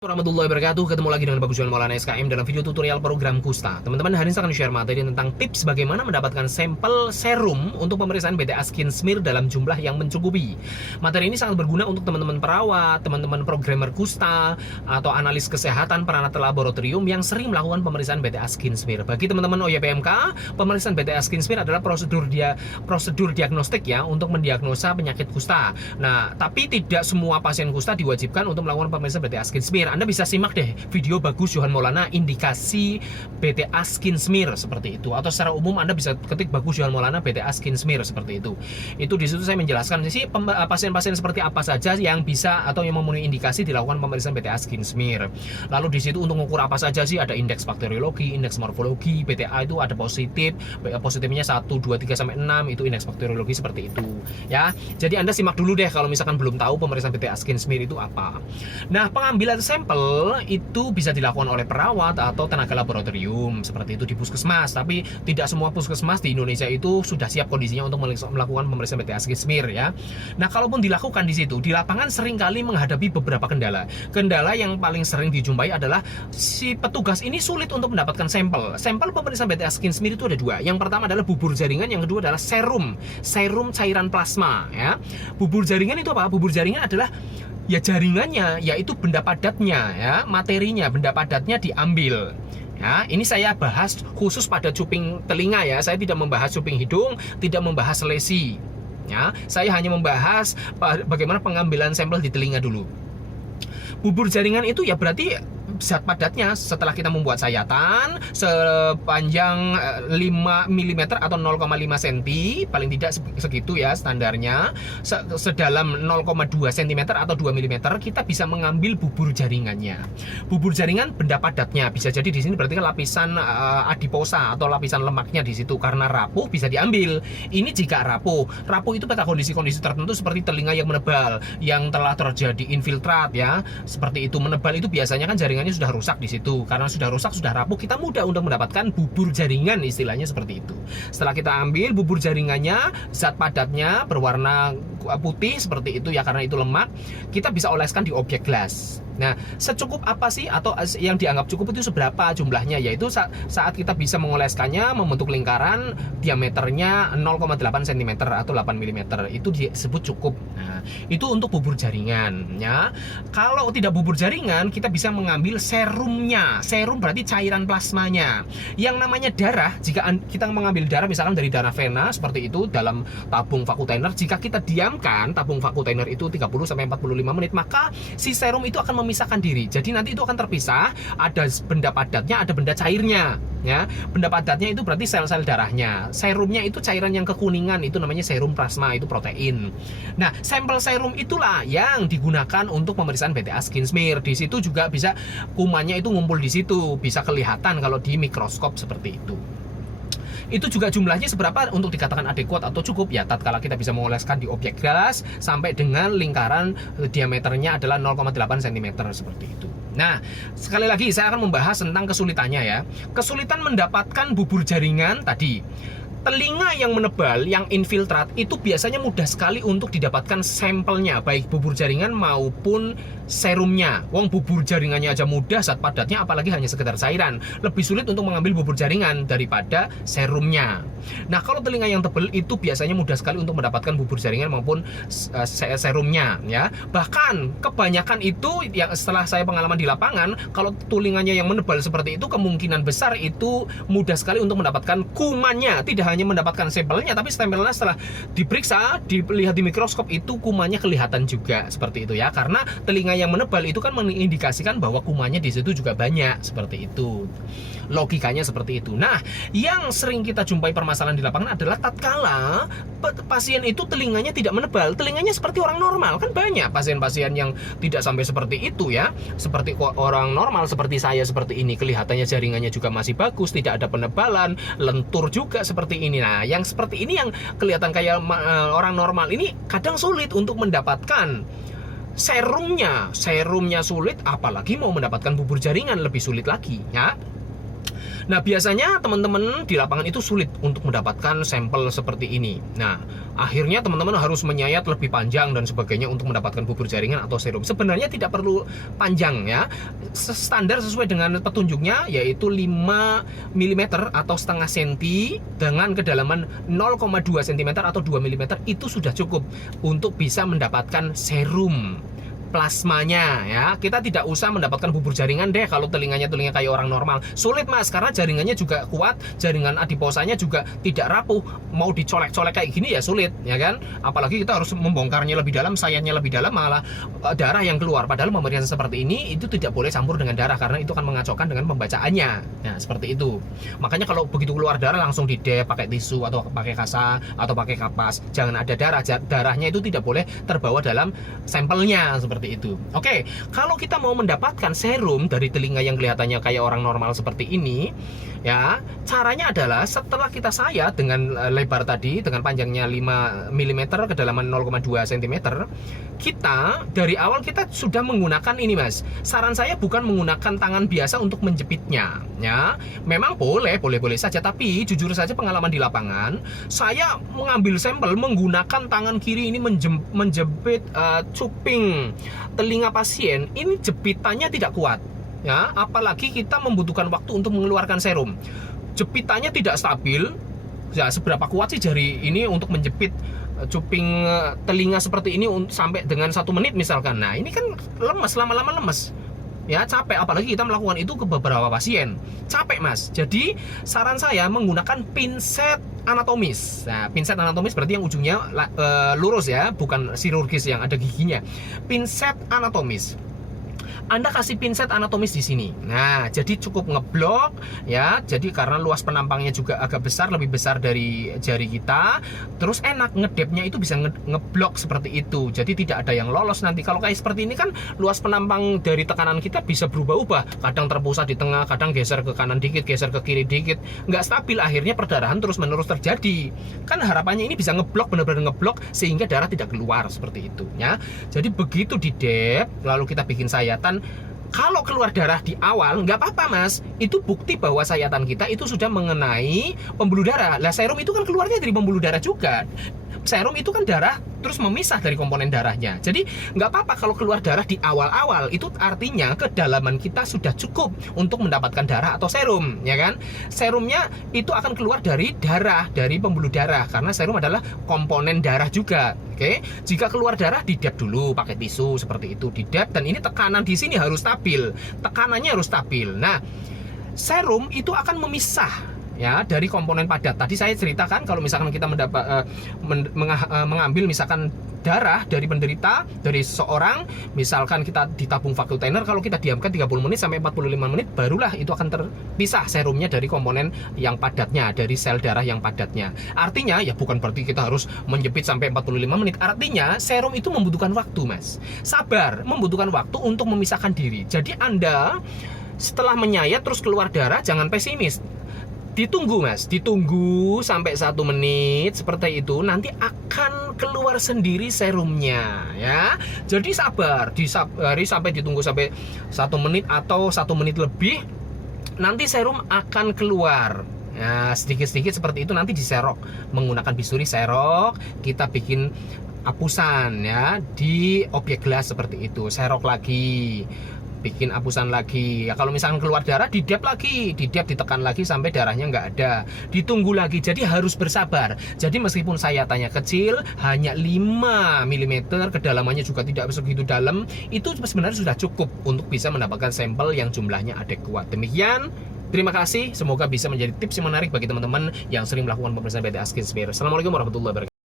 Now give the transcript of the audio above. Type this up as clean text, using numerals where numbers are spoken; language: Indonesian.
Warahmatullahi wabarakatuh. Ketemu lagi dengan Bagus Johan Maulana SKM dalam video tutorial program Kusta. Teman-teman, hari ini saya akan share materi tentang tips bagaimana mendapatkan sampel serum untuk pemeriksaan BTA Skin Smear dalam jumlah yang mencukupi. Materi ini sangat berguna untuk teman-teman perawat, teman-teman programmer Kusta, atau analis kesehatan peranata laboratorium yang sering melakukan pemeriksaan BTA Skin Smear. Bagi teman-teman OYPMK, pemeriksaan BTA Skin Smear adalah prosedur diagnostik ya untuk mendiagnosa penyakit kusta. Nah, tapi tidak semua pasien kusta diwajibkan untuk melakukan pemeriksaan BTA Skin Smear. Anda bisa simak deh video Bagus Johan Maulana indikasi BTA Skin Smear seperti itu, atau secara umum Anda bisa ketik Bagus Johan Maulana BTA Skin Smear seperti itu. Itu di situ saya menjelaskan sih pasien-pasien seperti apa saja yang bisa atau yang memenuhi indikasi dilakukan pemeriksaan BTA Skin Smear. Lalu di situ untuk mengukur apa saja sih, ada indeks bakteriologi, indeks morfologi, BTA itu ada positifnya 1, 2, 3 sampai 6, itu indeks bakteriologi seperti itu ya. Jadi Anda simak dulu deh kalau misalkan belum tahu pemeriksaan BTA Skin Smear itu apa. Nah, pengambilan sampel itu bisa dilakukan oleh perawat atau tenaga laboratorium seperti itu di puskesmas, tapi tidak semua puskesmas di Indonesia itu sudah siap kondisinya untuk melakukan pemeriksaan BTA Skin Smear ya. Nah, kalaupun dilakukan di situ, di lapangan seringkali menghadapi beberapa kendala. Kendala yang paling sering dijumpai adalah si petugas ini sulit untuk mendapatkan sampel. Sampel pemeriksaan BTA Skin Smear itu ada dua. Yang pertama adalah bubur jaringan, yang kedua adalah serum cairan plasma ya. Bubur jaringan itu apa? Bubur jaringan adalah ya jaringannya, yaitu benda padatnya ya, materinya, benda padatnya diambil. Ya, ini saya bahas khusus pada cuping telinga ya. Saya tidak membahas cuping hidung, tidak membahas lesi. Ya, saya hanya membahas bagaimana pengambian sampel di telinga dulu. Bubur jaringan itu ya berarti zat padatnya setelah kita membuat sayatan sepanjang 5 mm atau 0,5 cm, paling tidak segitu ya standarnya, sedalam 0,2 cm atau 2 mm, kita bisa mengambil bubur jaringannya. Bubur jaringan benda padatnya bisa jadi di sini berarti kan lapisan adiposa atau lapisan lemaknya di situ, karena rapuh bisa diambil. Ini jika rapuh itu pada kondisi-kondisi tertentu seperti telinga yang menebal yang telah terjadi infiltrat ya, seperti itu. Menebal itu biasanya kan jaringannya sudah rusak di situ. Karena sudah rusak, sudah rapuh, kita mudah untuk mendapatkan bubur jaringan, istilahnya seperti itu. Setelah kita ambil bubur jaringannya, zat padatnya berwarna putih seperti itu ya, karena itu lemak, kita bisa oleskan di objek gelas. Nah, secukup apa sih atau yang dianggap cukup itu seberapa jumlahnya? Yaitu saat kita bisa mengoleskannya membentuk lingkaran diameternya 0,8 cm atau 8 mm, itu disebut cukup. Nah, itu untuk bubur jaringan ya. Kalau tidak bubur jaringan, kita bisa mengambil serumnya. Serum berarti cairan plasmanya. Yang namanya darah, jika kita mengambil darah misalkan dari darah vena seperti itu dalam tabung vakuum, jika kita diamkan tabung vakuum itu 30 sampai 45 menit, maka si serum itu akan memisahkan diri. Jadi nanti itu akan terpisah, ada benda padatnya, ada benda cairnya ya. Benda padatnya itu berarti sel-sel darahnya. Serumnya itu cairan yang kekuningan, itu namanya serum plasma, itu protein. Nah, sampel serum itulah yang digunakan untuk pemeriksaan BTA Skin Smear. Di situ juga bisa kumannya itu ngumpul di situ, bisa kelihatan kalau di mikroskop seperti itu. Itu juga jumlahnya seberapa untuk dikatakan adekuat atau cukup ya, tatkala kita bisa mengoleskan di objek gelas sampai dengan lingkaran diameternya adalah 0,8 cm seperti itu. Nah, sekali lagi saya akan membahas tentang kesulitannya ya. Kesulitan mendapatkan bubur jaringan tadi. Telinga yang menebal, yang infiltrat, itu biasanya mudah sekali untuk didapatkan sampelnya, baik bubur jaringan maupun serumnya. Wong bubur jaringannya aja mudah, zat padatnya apalagi hanya sekedar cairan. Lebih sulit untuk mengambil bubur jaringan daripada serumnya. Nah, kalau telinga yang tebal itu biasanya mudah sekali untuk mendapatkan bubur jaringan maupun serumnya ya. Bahkan kebanyakan itu yang setelah saya pengalaman di lapangan, kalau telinganya yang menebal seperti itu, kemungkinan besar itu mudah sekali untuk mendapatkan kumannya. Tidak hanya mendapatkan sampelnya, tapi sampelnya setelah diperiksa, dilihat di mikroskop, itu kumannya kelihatan juga seperti itu ya. Karena telinga yang menebal itu kan mengindikasikan bahwa kumannya di situ juga banyak, seperti itu. Logikanya seperti itu. Nah, yang sering kita jumpai permasalahan di lapangan adalah tatkala pasien itu telinganya tidak menebal, telinganya seperti orang normal. Kan banyak pasien-pasien yang tidak sampai seperti itu ya. Seperti orang normal seperti saya seperti ini, kelihatannya jaringannya juga masih bagus, tidak ada penebalan, lentur juga seperti ini. Nah, yang seperti ini yang kelihatan kayak orang normal ini kadang sulit untuk mendapatkan serumnya sulit, apalagi mau mendapatkan bubur jaringan lebih sulit lagi ya. Nah, biasanya teman-teman di lapangan itu sulit untuk mendapatkan sampel seperti ini. Nah, akhirnya teman-teman harus menyayat lebih panjang dan sebagainya untuk mendapatkan bubur jaringan atau serum. Sebenarnya tidak perlu panjang ya. Standar sesuai dengan petunjuknya yaitu 5 mm atau setengah senti dengan kedalaman 0,2 cm atau 2 mm itu sudah cukup untuk bisa mendapatkan serum plasmanya ya. Kita tidak usah mendapatkan bubur jaringan deh kalau telinga kayak orang normal. Sulit Mas, karena jaringannya juga kuat, jaringan adiposanya juga tidak rapuh. Mau dicolek-colek kayak gini ya sulit, ya kan? Apalagi kita harus membongkarnya lebih dalam, sayatnya lebih dalam, malah darah yang keluar. Padahal pemberian seperti ini itu tidak boleh campur dengan darah karena itu akan mengacaukan dengan pembacaannya. Nah, seperti itu. Makanya kalau begitu keluar darah langsung didep pakai tisu atau pakai kasa atau pakai kapas. Jangan ada darah. Darahnya itu tidak boleh terbawa dalam sampelnya seperti itu. Oke, kalau kita mau mendapatkan serum dari telinga yang kelihatannya kayak orang normal seperti ini, ya, caranya adalah setelah kita sayat dengan lebar tadi, dengan panjangnya 5 mm, kedalaman 0,2 cm, kita dari awal kita sudah menggunakan ini Mas. Saran saya bukan menggunakan tangan biasa untuk menjepitnya, ya. Memang boleh saja, tapi jujur saja pengalaman di lapangan, saya mengambil sampel menggunakan tangan kiri ini menjepit cuping telinga pasien, ini jepitannya tidak kuat. Ya, apalagi kita membutuhkan waktu untuk mengeluarkan serum. Jepitannya tidak stabil. Ya, seberapa kuat sih jari ini untuk menjepit cuping telinga seperti ini sampai dengan 1 menit misalkan. Nah, ini kan lemes, lama-lama lemes. Ya, capek, apalagi kita melakukan itu ke beberapa pasien. Capek Mas. Jadi saran saya menggunakan pinset anatomis. Nah, pinset anatomis berarti yang ujungnya lurus ya, bukan chirurgis yang ada giginya. Pinset anatomis. Anda kasih pinset anatomis di sini. Nah, jadi cukup ngeblok ya. Jadi karena luas penampangnya juga agak besar, lebih besar dari jari kita. Terus enak ngedepnya itu bisa ngeblok seperti itu. Jadi tidak ada yang lolos nanti. Kalau kayak seperti ini kan luas penampang dari tekanan kita bisa berubah-ubah. Kadang terpusat di tengah, kadang geser ke kanan dikit, geser ke kiri dikit. Nggak stabil, akhirnya perdarahan terus-menerus terjadi. Kan harapannya ini bisa ngeblok, benar-benar ngeblok sehingga darah tidak keluar seperti itu ya. Jadi begitu di dep, lalu kita bikin sayatan. Kalau keluar darah di awal, nggak apa-apa Mas. Itu bukti bahwa sayatan kita itu sudah mengenai pembuluh darah. Lah serum itu kan keluarnya dari pembuluh darah juga. Serum itu kan darah terus memisah dari komponen darahnya. Jadi nggak apa-apa kalau keluar darah di awal-awal. Itu artinya kedalaman kita sudah cukup untuk mendapatkan darah atau serum, ya kan? Serumnya itu akan keluar dari darah, dari pembuluh darah, karena serum adalah komponen darah juga. Oke, jika keluar darah didep dulu pakai tisu seperti itu, didep, dan ini tekanan di sini harus stabil, tekanannya harus stabil. Nah, serum itu akan memisah ya dari komponen padat. Tadi saya ceritakan kalau misalkan kita mengambil misalkan darah dari penderita, dari seseorang, misalkan kita ditabung vakuum, kalau kita diamkan 30 menit sampai 45 menit barulah itu akan terpisah serumnya dari komponen yang padatnya, dari sel darah yang padatnya. Artinya ya bukan berarti kita harus menjepit sampai 45 menit. Artinya serum itu membutuhkan waktu Mas. Sabar, membutuhkan waktu untuk memisahkan diri. Jadi Anda setelah menyayat terus keluar darah jangan pesimis. Ditunggu Mas, ditunggu sampai 1 menit seperti itu, nanti akan keluar sendiri serumnya ya. Jadi sabar, disabari sampai ditunggu sampai 1 menit atau 1 menit lebih, nanti serum akan keluar. Nah, sedikit-sedikit seperti itu nanti diserok menggunakan bisuri serok, kita bikin apusan ya di objek gelas seperti itu, serok lagi, bikin apusan lagi ya. Kalau misalkan keluar darah didep lagi, didep, ditekan lagi sampai darahnya nggak ada, ditunggu lagi. Jadi harus bersabar. Jadi meskipun sayatannya kecil, hanya 5 mm, kedalamannya juga tidak begitu dalam, itu sebenarnya sudah cukup untuk bisa mendapatkan sampel yang jumlahnya adekuat. Demikian, terima kasih, semoga bisa menjadi tips yang menarik bagi teman-teman yang sering melakukan pemeriksaan BTA Skin Smear. Assalamualaikum warahmatullahi wabarakatuh.